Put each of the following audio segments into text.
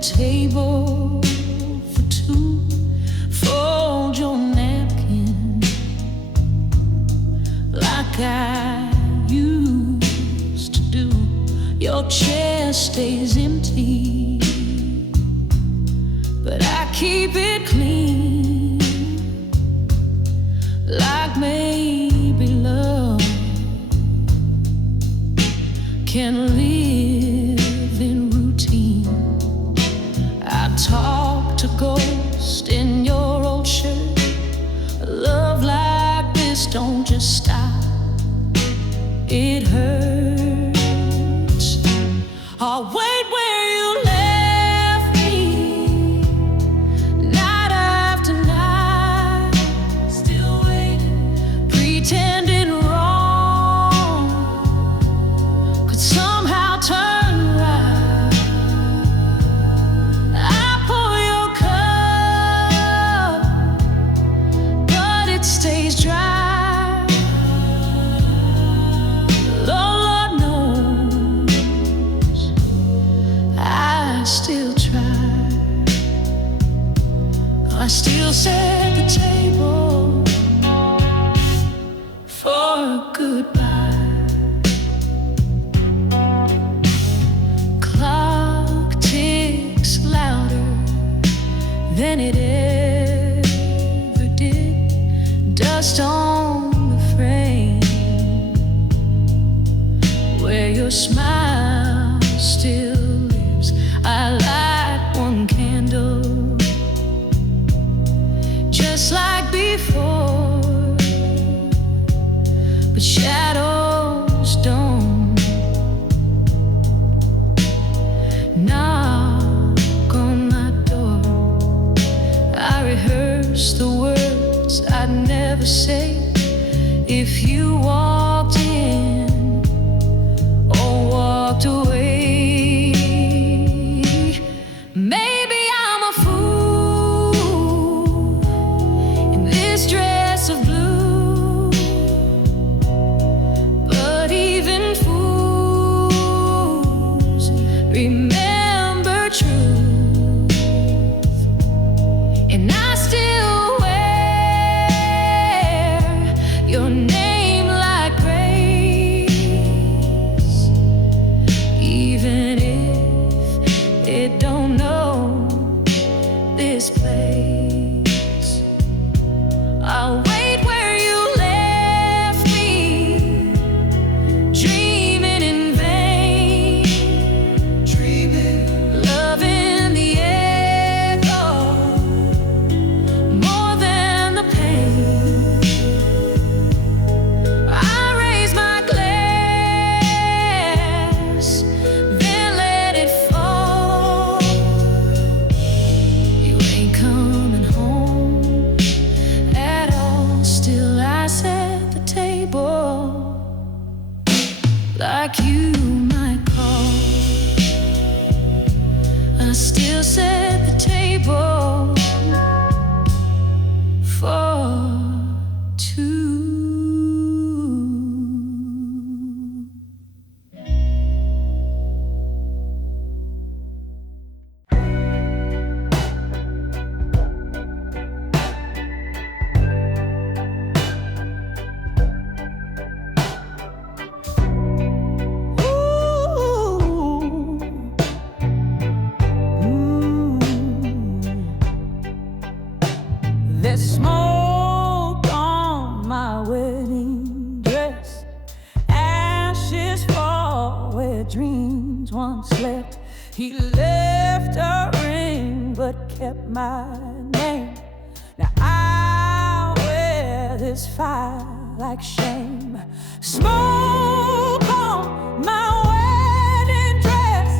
table for two. Fold your napkin like I used to do. Your chair stays empty, but I keep it clean, like maybe love can live in routine. I talk to ghosts in your old shirt. A love like this don't just stop, it hurts. I'll wait where you left me, night after night, still waiting, pretending wrong could somehow turn right. I pour your cup, but it stays dry. Lord knows I still try. I still set the table for a goodbye. Clock ticks louder than it ever did. Dust on the frame where your smile still lives. I light one candle just like before, but shadows don't knock on my door. I rehearse the words I'd never say if you walked in or walked away. Maybe I'm a fool in this dress of blue, but even fools remember truth, and I still wear your name like grace, even if it don't know this place. I'll wait where you left me, dreaming in vain, loving the echo more than the pain. I raise my glass, then let it fall. You ain't coming home at all. Still I set the table like you might call. I still set the table for two. There's smoke on my wedding dress, ashes fall where dreams once slept. He left a ring but kept my name. Now I wear this fire like shame. Smoke on my wedding dress,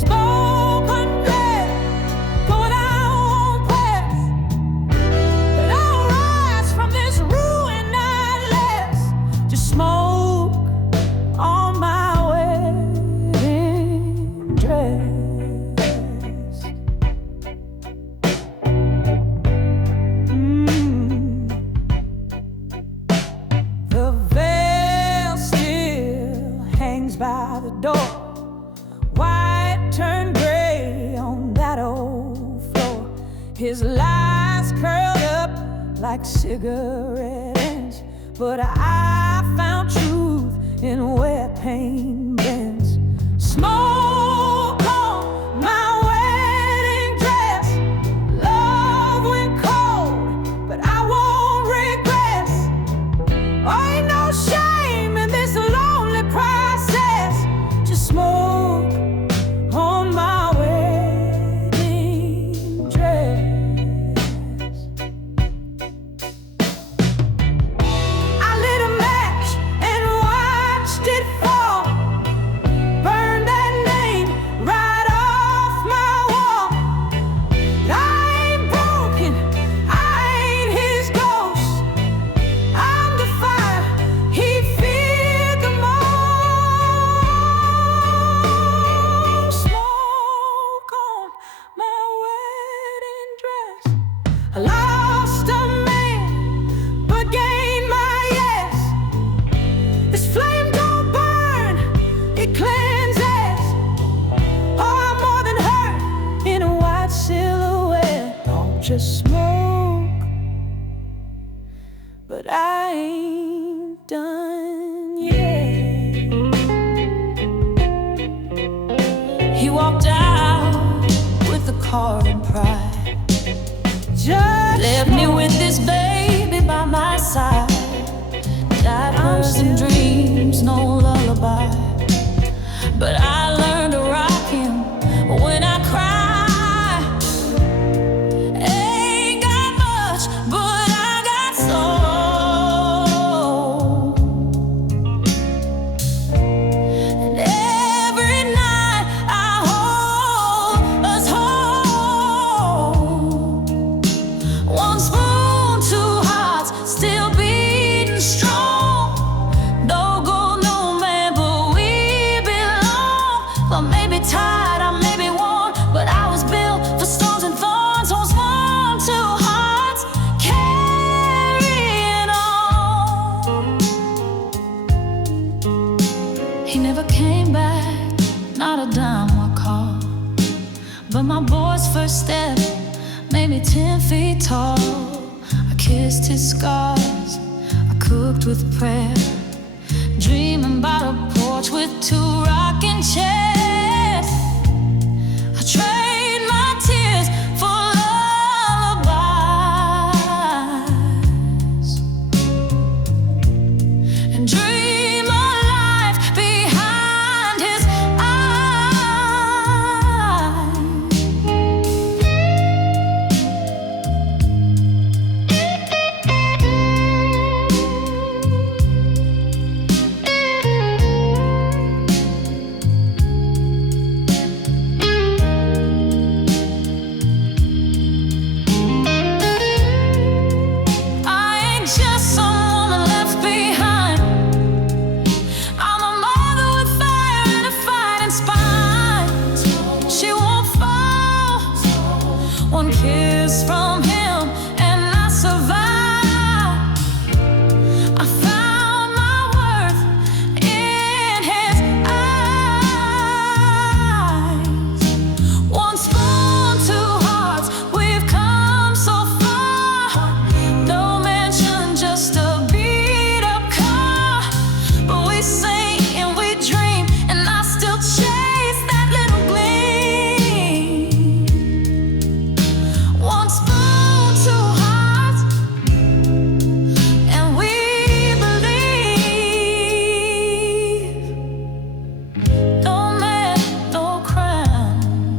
smoke unread, going out press. But I'll rise from this ruin not less. Just smoke on my wedding dress. The veil still His lies curled up like cigarette ends, but I found truth in where pain bends. Smoke on my wedding dress. Love went cold, but I won't regress. Oh, ain't no shame in this lonely process. Just smoke on my wedding dress. I lit a match and watched it fall. Burn that name right off my wall. I ain't broken, I ain't his ghost. I'm the fire he feared the most. Smoke on my wedding dress. I lost a man, but gained my yes. This flame don't burn, it cleanses. Oh, I'm more than hurt in a white silhouette. Don't just smoke, but I ain't done yet. He walked out with the car and pride. Just left me with this baby by my side. Diapers and dreams, no lullaby. But I learned to rock him when I cry. Ain't got much, but I got soul. And every night I hold us whole. One spoon, two hearts, still beating strong. No gold, no man, but we belong. Well, maybe tired, I may be worn, but I was built for storms and thorns. One spoon, two hearts, carrying on. He never came back, not a dime or call. But my boy's first step made me 10 feet tall. I kissed his scars, I cooked with prayer, dreaming about a porch with two rocking chairs. I trade my tears for lullabies and dream a life behind his eyes. I ain't just some woman left behind. I'm a mother with fire and a fighting spine. She won't fall. One kiss from him and I survive. I found my worth in his eyes. One spoon, two hearts, we've come so far. No mansion, just a beat up car. But we sing and we dream, and I still chase that little gleam. One spoon, two hearts, and we believe. No man, no crown,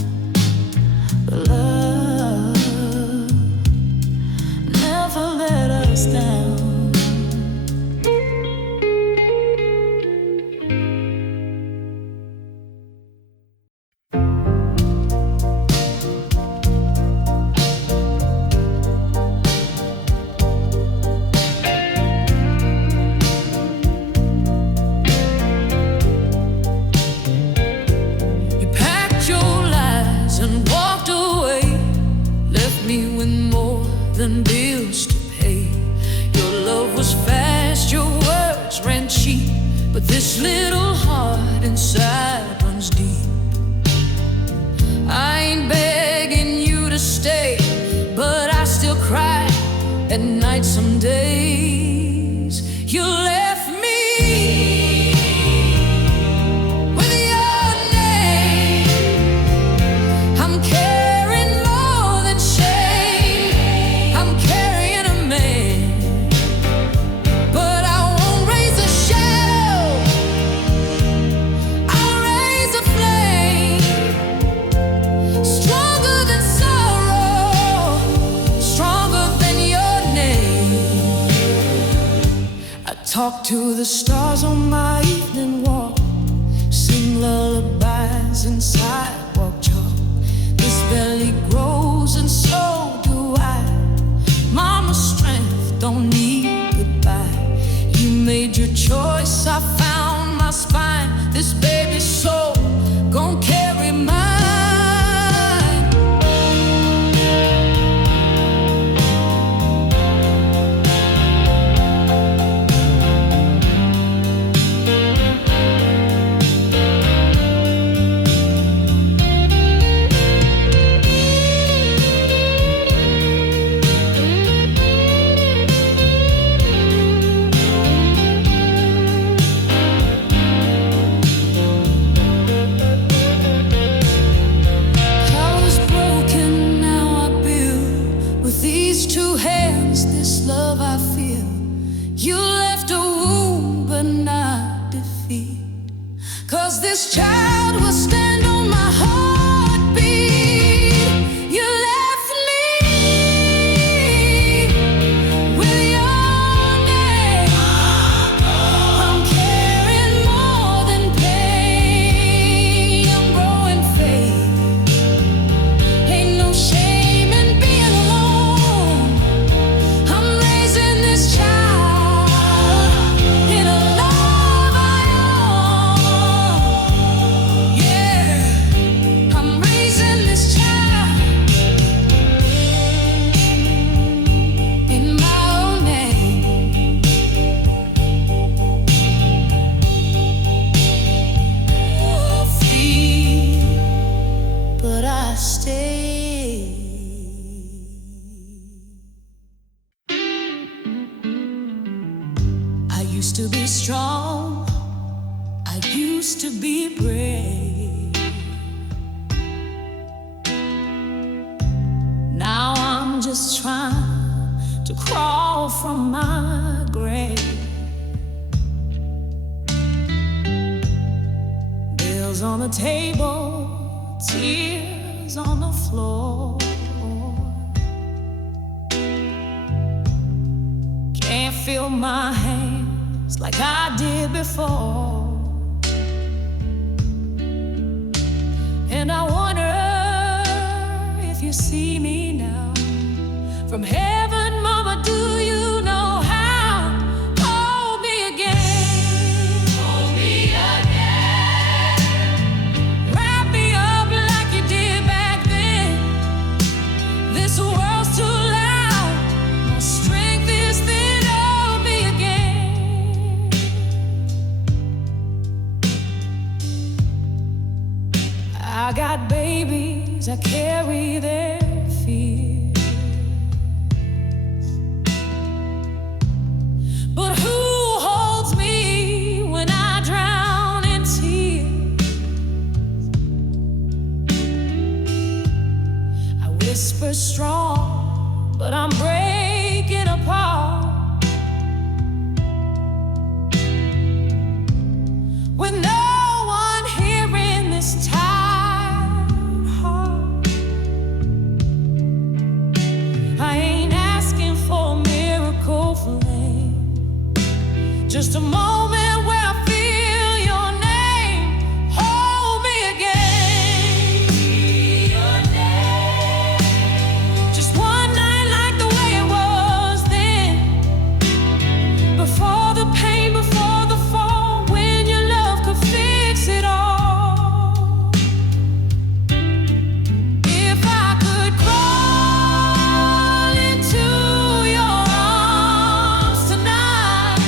but love never let us down. You packed your lies and walked away, left me with more than bills to pay. Your love was fast, your words ran cheap, but this little heart inside runs deep. I ain't begging you to stay, but days you left me with your name. I'm carrying more than shame. I'm carrying a man, but I won't raise a shadow. I'll raise a flame, stronger than sorrow, stronger than your name. I talk to the stars on my evening walk, sing lullabies and sidewalk chalk. This belly grows and so do I. Mama's strength don't need goodbye. You made your choice, I found my spine. This baby's soul gon' carry mine. I was broken, now I build. With these two hands, this love I feel. You left a wound, but not defeat. 'Cause this child will stand on my heartbeat. You left me with your name. I'm carrying more than pain. I'm growing faith. Ain't no shame in being alone. I'm raising this child in a love I own. Yeah, I'm raising this child in my own name. Free, but I stay. I used to be strong, I used to be brave. Now I'm just trying to crawl from my grave. Bills on the table, tears on the floor. Can't feel my hands like I did before. And I wonder if you see me now. From heaven, Mama, do you know how? Hold me again. Hold me again. Wrap me up like you did back then. This world's too loud. My strength is thin. Hold me again. I got babies, I carry their fears. But who holds me when I drown in tears? I whisper strong, but I'm breaking apart. With no one hearing this tired heart. I ain't asking for a miracle flame. Just a moment where I feel your name. Hold me again. Your name. Just one night like the way it was then. Before the pain, before the fall, when your love could fix it all. If I could crawl into your arms tonight,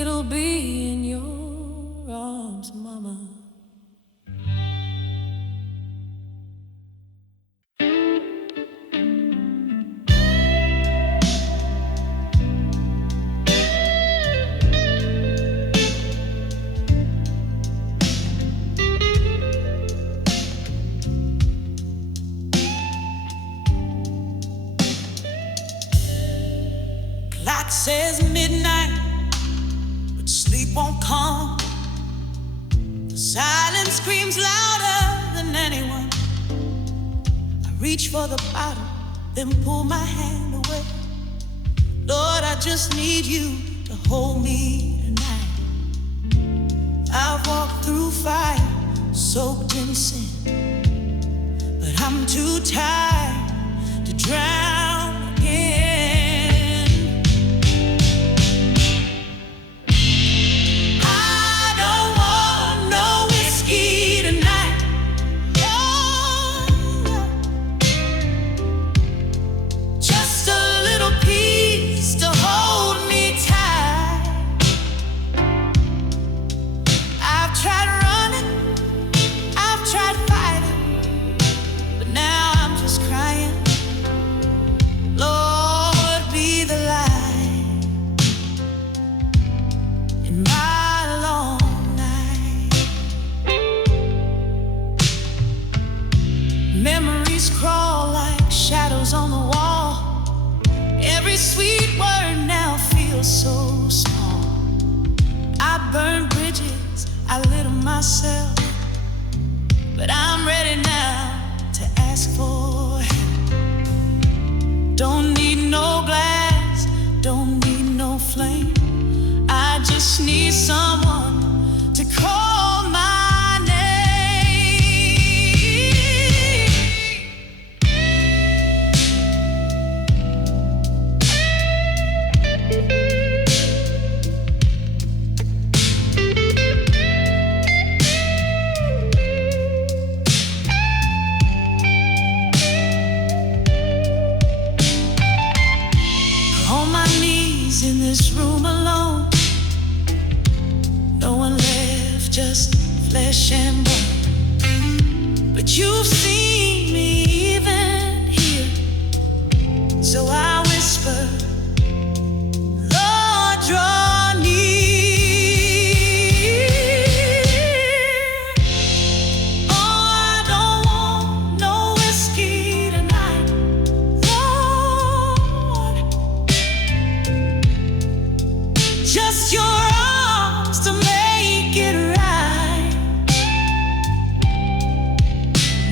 it'll be in your arms, mama. Clock says midnight, but sleep won't come. The silence screams louder than anyone. I reach for the bottle, then pull my hand away. Lord, I just need you to hold me tonight. I've walked through fire, soaked in sin, but I'm too tired to drown again. Crawl like shadows on the wall. Every sweet word now feels so small. I burned bridges, I lit them myself, but I'm ready now to ask for help. Don't need no glass, don't need no flame. I just need someone to call my in this room alone. No one left, just flesh and bone. But you've seen me even here, so I whisper, Lord, draw near. Oh, I don't want no whiskey tonight, Lord. Just your arms to make it right.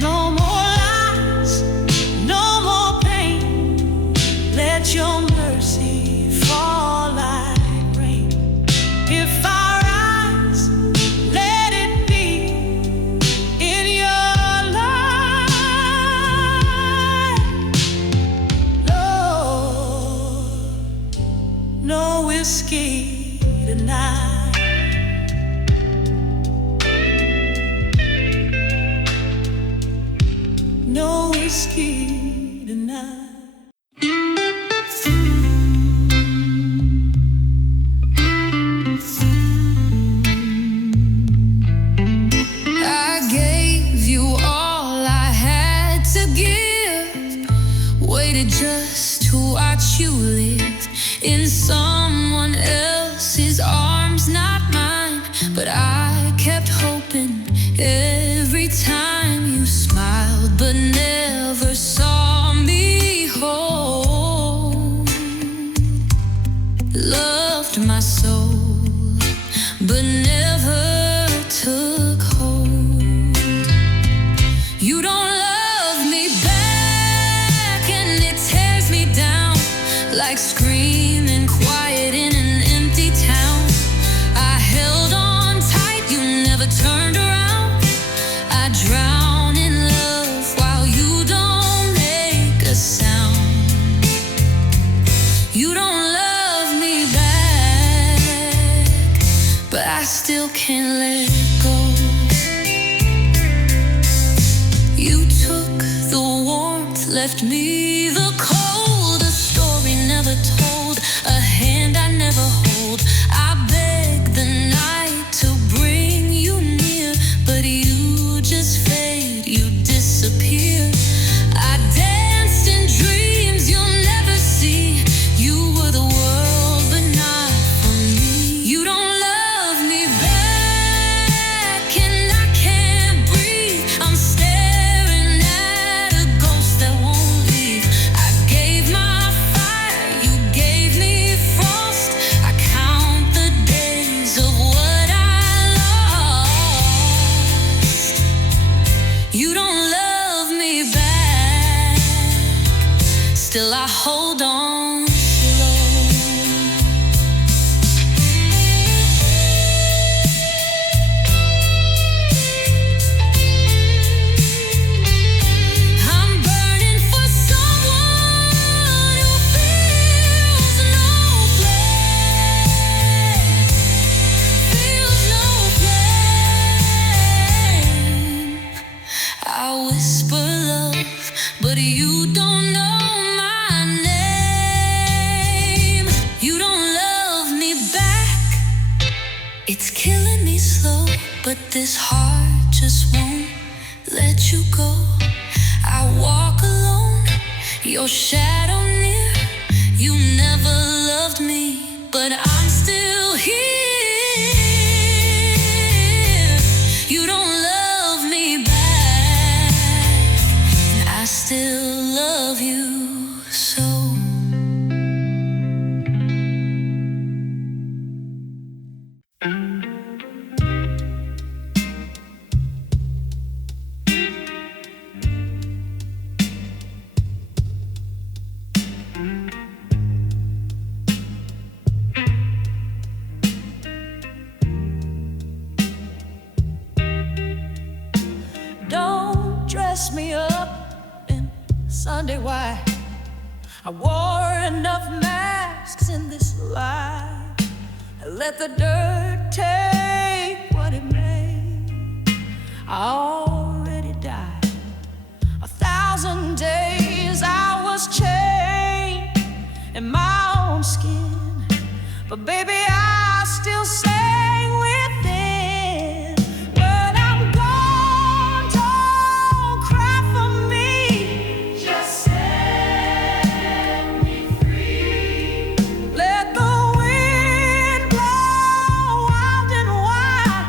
No more lies, no more pain. Let your mercy fall like rain. If I rise, let it be in your light. Lord, no whiskey tonight. No whiskey tonight. I gave you all I had to give. Waited just to watch you live in someone else's arms, not mine. But I kept hoping every time you smiled, but never saw me whole. Loved my soul, but never took hold. You don't love me back, and it tears me down like screaming quiet in an empty town. I held on tight, you never turned around. I drown in love while you don't make a sound. You don't love me back, but I still can't let go. You took the warmth, left me the cold. A story never told, a hand I never hold. I bet It's killing me slow, but this heart just won't let you go. I walk alone, your shadow near. You never loved me, but I'm still here. You don't love me back, and I still love you so. Me up in Sunday white. I wore enough masks in this life. I let the dirt take what it made. I already died. 1,000 days I was chained in my own skin, but baby I still sang within. But I'm gone, don't cry for me, just set me free. Let the wind blow wild and wide,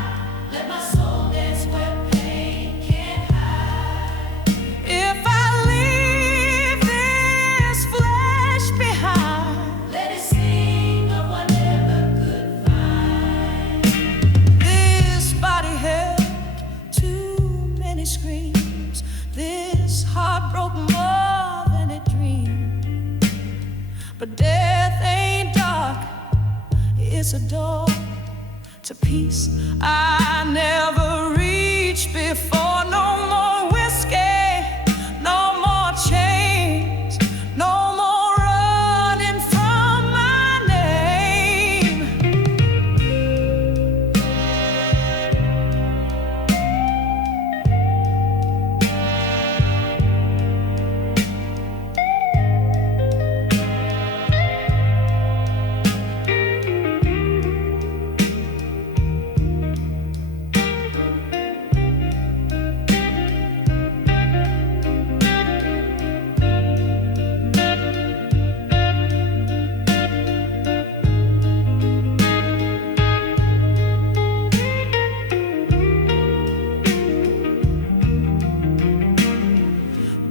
let my soul dance where pain can't hide. If I leave this flesh behind, let it sing of whatever could find. This body held too many screams. This heart broke more than it dreamed. But death ain't dark, it's a door to peace I never reached before. No more whiskey, no more chains, no more running from my name.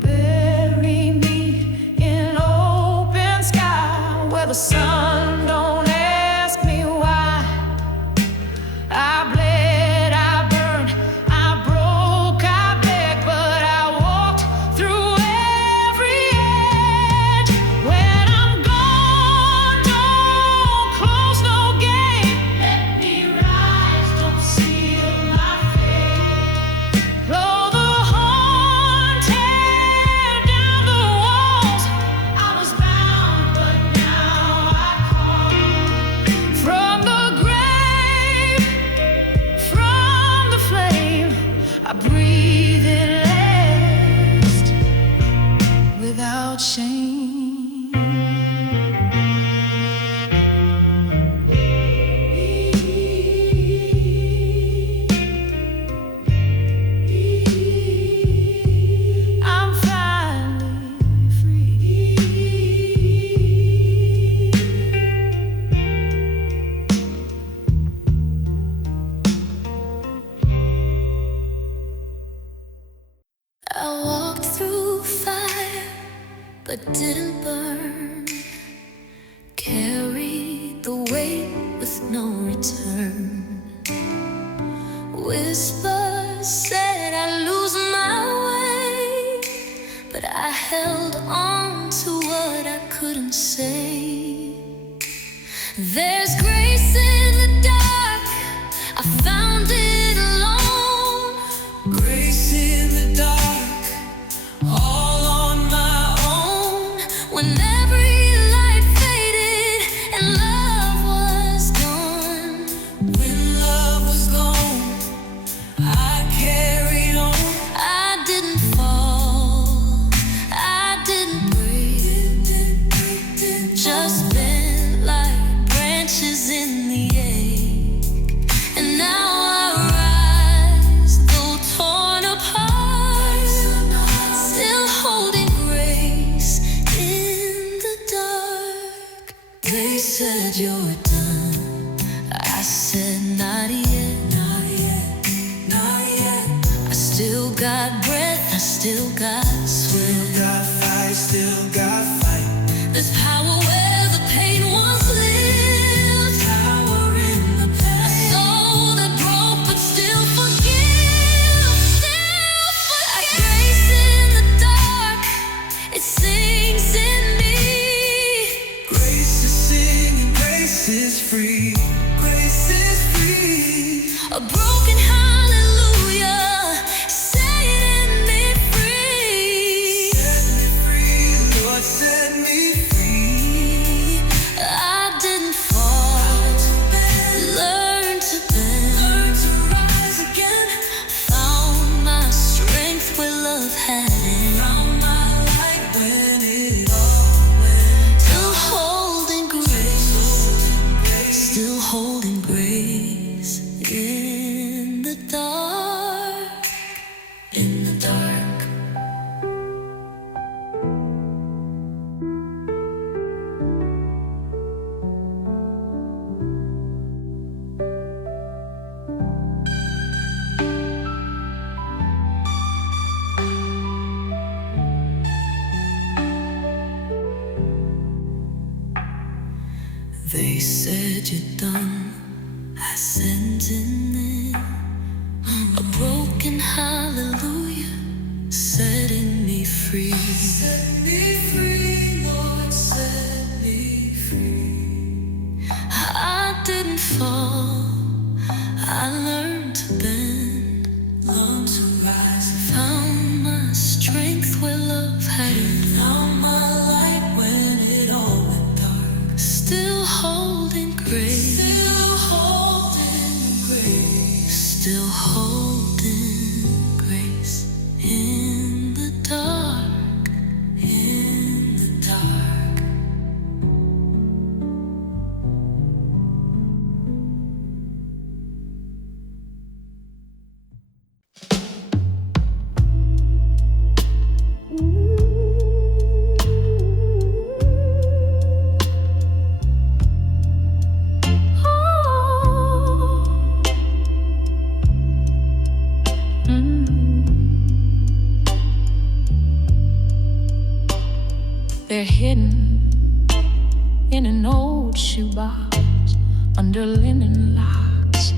Bury me in open sky where the sun don't ask me why. I bled, I burned, I broke, I begged, but I walked through every edge. When I'm gone, don't close no gate. Let me rise, don't seal my fate. Blow the horn, tear down the walls. I was bound, but now I come from the grave, from the flame. I breathe it last without shame. I'm finally free. I walked through fire, but didn't burn. Carried the weight with no return. Whispers said I'd lose my way, but I held on to what I couldn't say. There's grace in the dark, I found it alone. Grace in the dark, all on my own. When every light faded and love was gone. When love was gone, I carried on. I didn't fall, I didn't break, I said not yet, not yet, not yet. I still got breath, I still got sweat. Still got fight, still got fight. There's power where the pain once lived. Power in the pain. A soul that broke but still forgive. Still forgive. Grace in the dark, it sings in me. Grace is singing, grace is free. Grace is free. A broken hallelujah, setting me free. Set me free, Lord, set me free. I didn't fall, learn to bend, Learn to rise again. found my strength where love had it. Found my light when it all went. Still holding grace, still holding grace in the dark, in the dark. They said you're done. I sent in a broken hallelujah, setting me free. Set me free, Lord, set me free. I didn't fall, I learned to bend, Learn to rise. found my strength where love had it. Found my light when it all went dark. Still holding grace, Still holding grace. still holding grace in the dark, In the dark. They're hidden in an old shoebox, under linen locks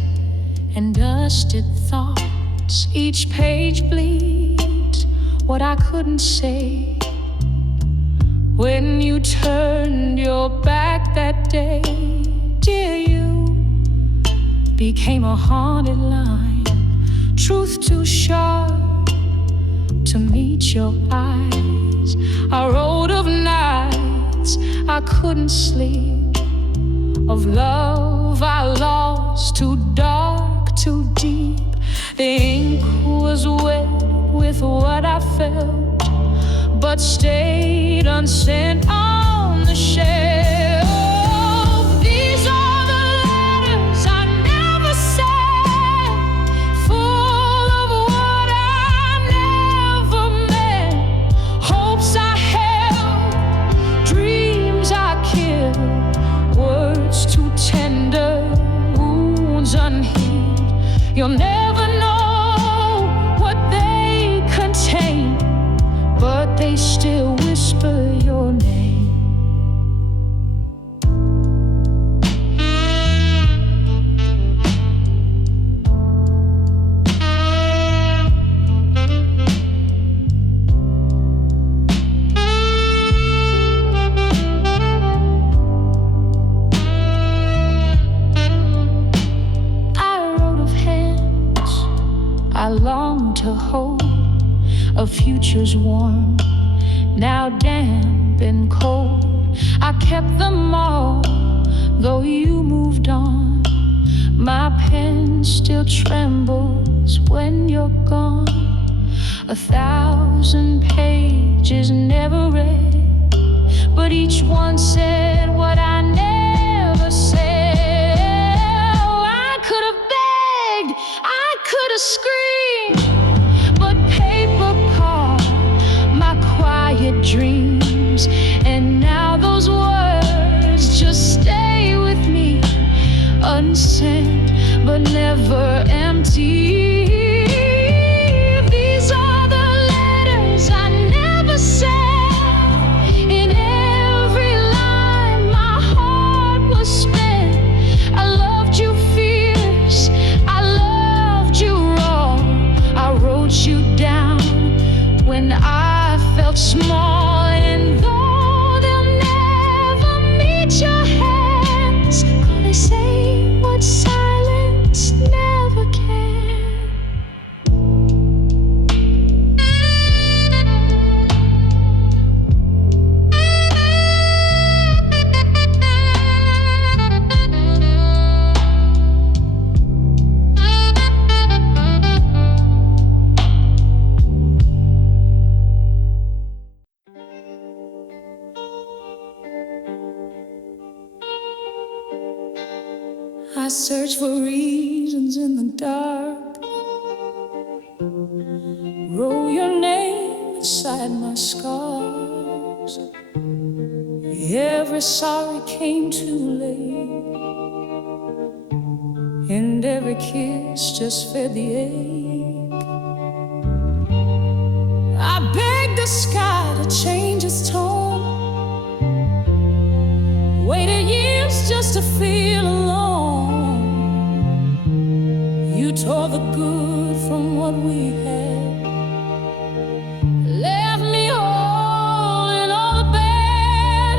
and dusted thoughts. Each page bleeds what I couldn't say. When you turned your back that day, dear, you became a haunted line. Truth too sharp to meet your eyes. I wrote of nights I couldn't sleep, of love I lost, too dark, too deep. The ink was wet with what I felt, but stayed unsent on the shelf. These are the letters I never said, full of what I never meant. Hopes I held, dreams I killed, words too tender, wounds unhealed. You'll never know what they contain, but they still whisper your name. I wrote of hands I long to hold, of futures warm, now damp and cold. I kept them all, though you moved on. My pen still trembles when you're gone. 1,000 pages never read, but each one said what I never said. Oh, I could have begged, I could have screamed, but paper caught my quiet dreams. And now those words just stay with me, a unsent, but never empty. These are the letters I never said. In every line, my heart was spent. I loved you fierce, I loved you raw. I wrote you down when I felt small, and though they'll never meet your hands, they say what silence never can. I search for reasons in the dark, wrote your name inside my scars. Every sorry came too late, and every kiss just fed the ache. I begged the sky to change its tone, waited years just to feel alone. You tore the good from what we had, left me holding all the bad.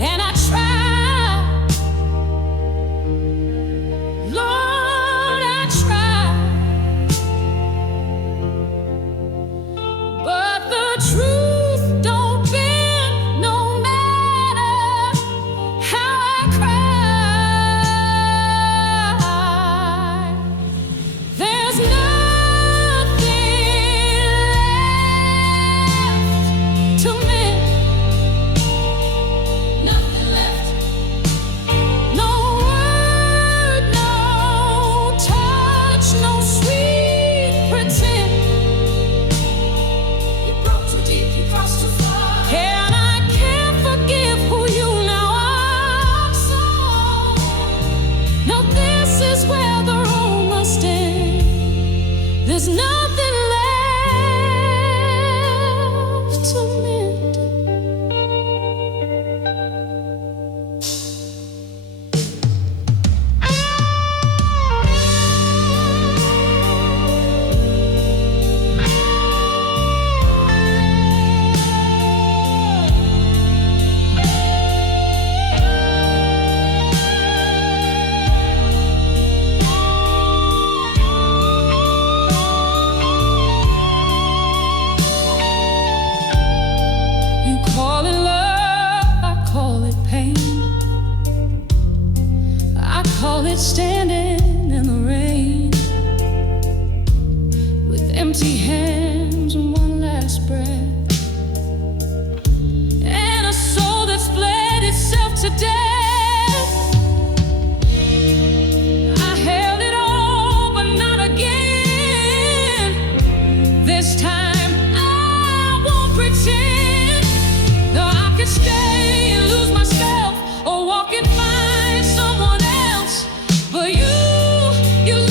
And I tried, Lord, I tried, but the truth don't bend no matter how I cry. There's nothing left to mend, nothing left. No word, no touch, no sweet pretend. You broke too deep, you crossed too far, and I can't forgive who you now are. So, no, this is where the road must end. There's nothing left to mend. You call it love, I call it pain. I call it standing in the rain, with empty hands and one last breath, and a soul that's bled itself to death. I held it all, but not again. This time I won't pretend. No, I could stay and lose myself, or walk and find someone else. But you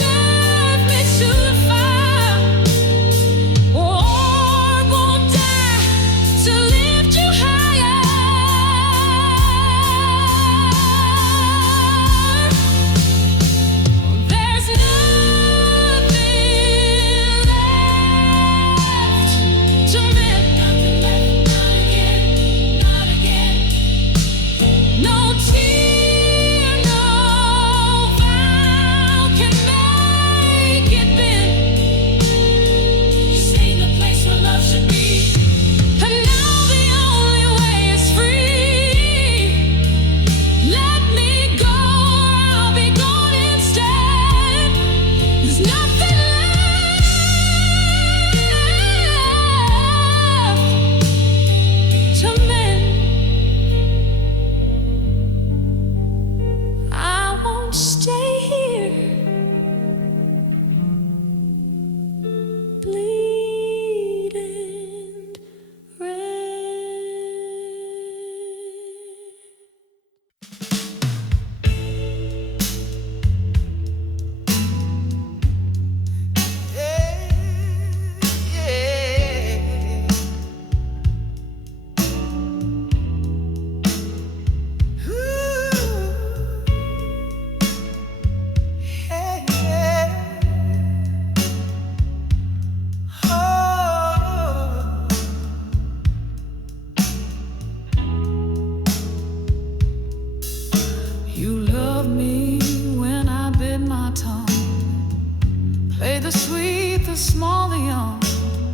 left me to the fire. Or won't die. Play the sweet, the small, the young.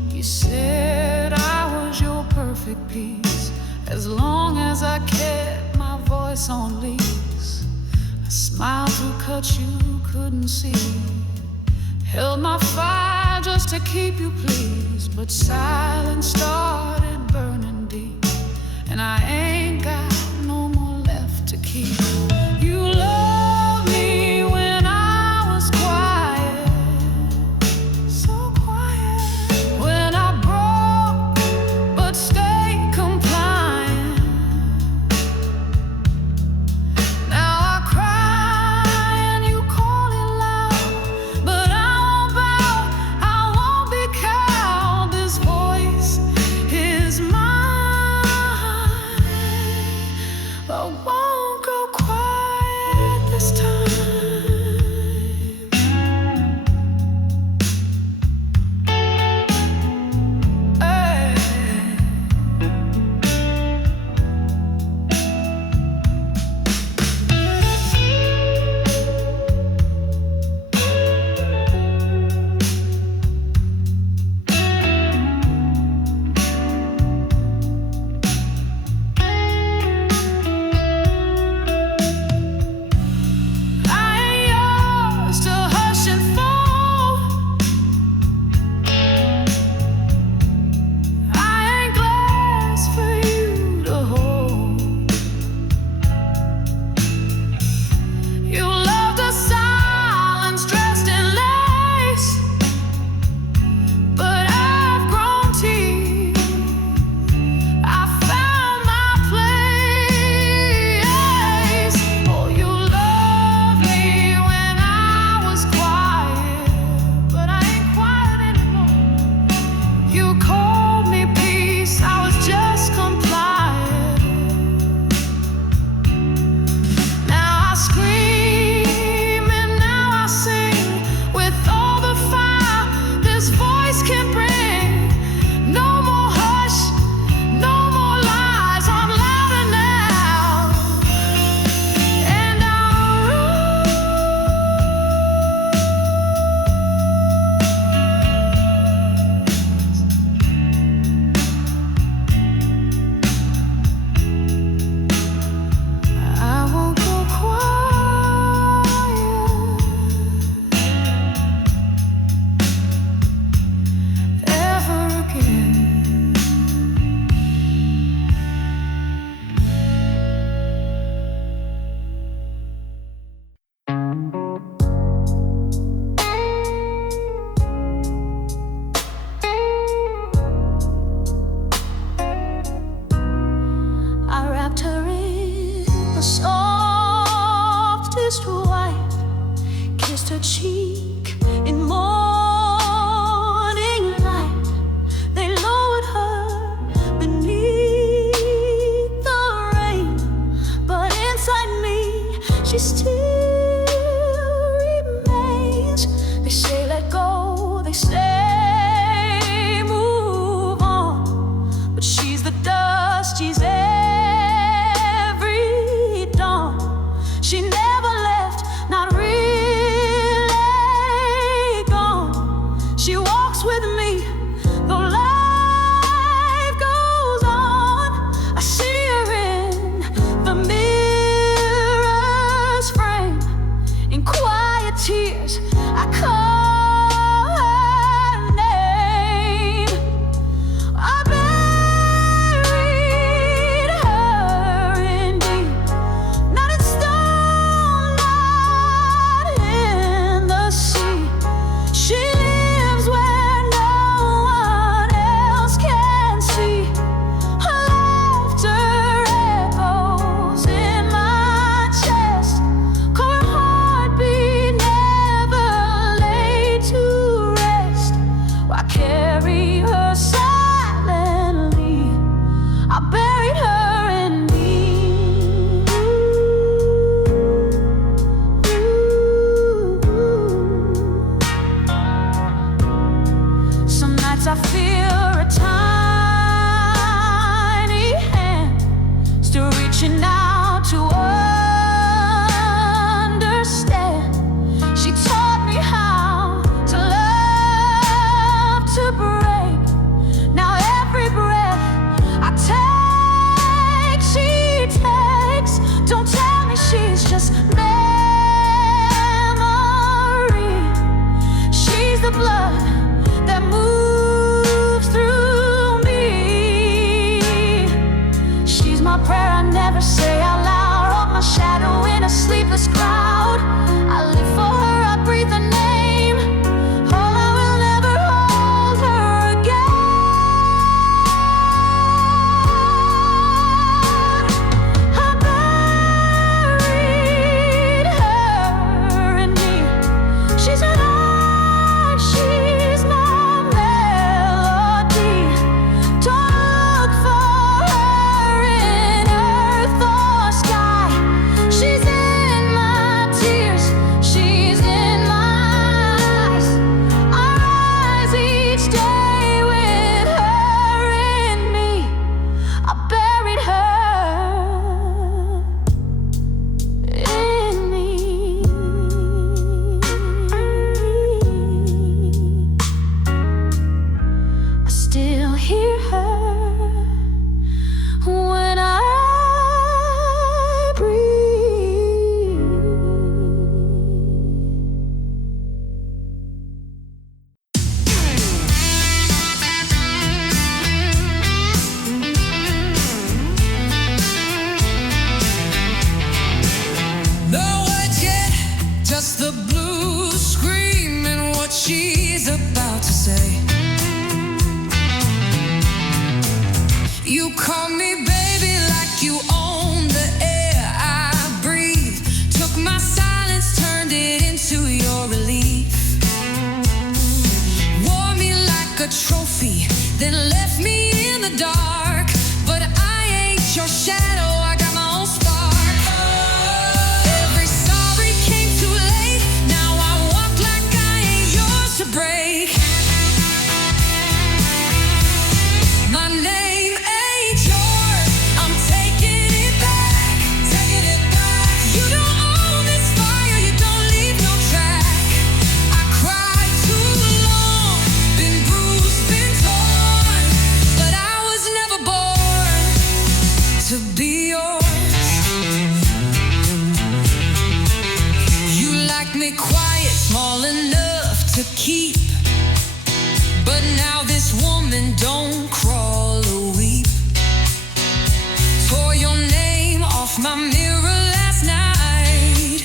You said I was your perfect piece, as long as I kept my voice on lease. I smiled through cuts you couldn't see, held my fire just to keep you pleased. But silence started burning deep, and I ain't got no more left to keep. You loved me when I was quiet, so quiet. When I broke, but stayed compliant. Now I cry and you call it loud, but I won't bow, I won't be cowed. This voice is mine, but won't go quiet this time. Hey. I ain't yours to hush and fold. I ain't glass for you to hold. You love the silence dressed in lace, but I've grown teeth. I found my place. Oh, you loved me when I was quiet, but I ain't quiet anymore. You called me peace, I was just compliant. Now I scream and now I sing with all the fire this voice can bring. No more hush, no more lies, I'm louder now. And I won't go quiet ever again. I wrapped her in the softest white, kissed her cheek in morning light. They lowered her beneath the rain, but inside me she still remains. They say let go, they say move on, but she's the dust, she's every dawn. She never left, not really gone. She walks with me, though life goes on. I see her in the mirror's frame. In quiet tears, I call her name. I buried her in deep, not in stone, not in the sea. She lives where no one else can see. Her laughter echoes in my chest, her heartbeat never the blues screaming what she's about to say. You call me baby like you own the air I breathe. Took my silence, turned it into your relief. Wore me like a trophy, then left me in the dark. But I ain't your shadow, I got my own spark. Every sorry came too late, now I walk like I ain't yours to break. My name ain't yours, I'm taking it back, taking it back. You don't own this fire, you don't leave no track. I cried too long, been bruised, been torn, but I was never born to be yours. You like me quiet, small enough to keep, but now this woman don't crawl or weep. Tore your name off my mirror last night.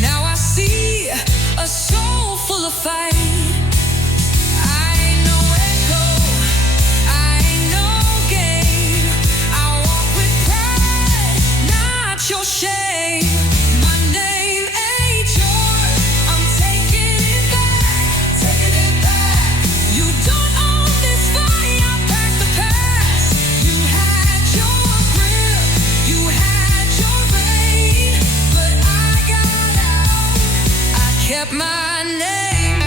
Now I see a soul full of fight. I ain't no echo, I ain't no game. I walk with pride, not your shame. My name ain't yours, I'm taking it back, taking it back. You don't own this fire, pack the past. You had your grip, you had your reign, but I got out, I kept my name.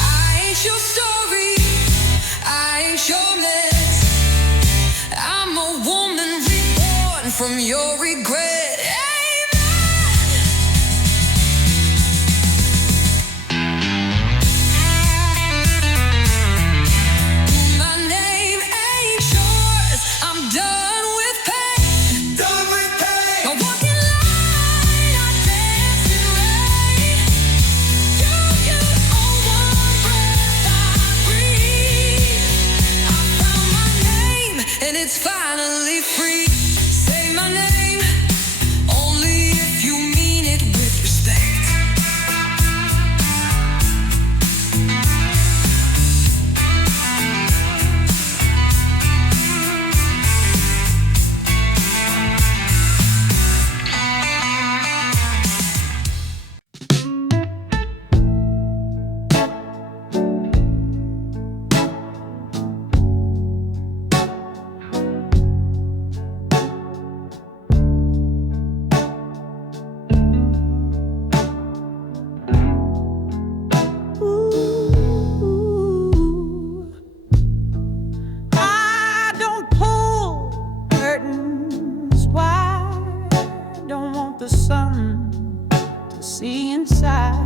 I ain't your story, I ain't your mess. I'm a woman reborn from your regret. Amen. My name ain't yours, I'm done with pain. Done with pain. I walk in light, I dance in rain. You own one breath I breathe. I found my name and it's finally free. Say my name, only if you mean it with respect. I don't pull curtains wide, don't want the sun to see inside.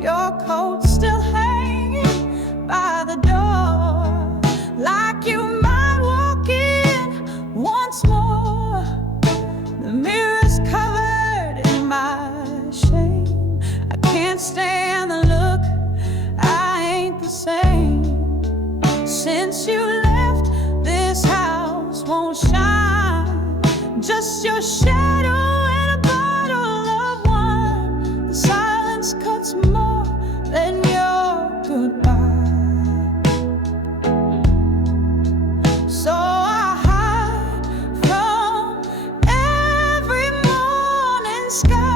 Your coat's still hanging by the door, like you might walk in once more. The mirror's covered in my shame. I can't stand the look, I ain't the same. Since you left, this house won't shine. Just your shadow and a bottle of wine. The silence cuts more than your goodbye. So I hide from every morning sky.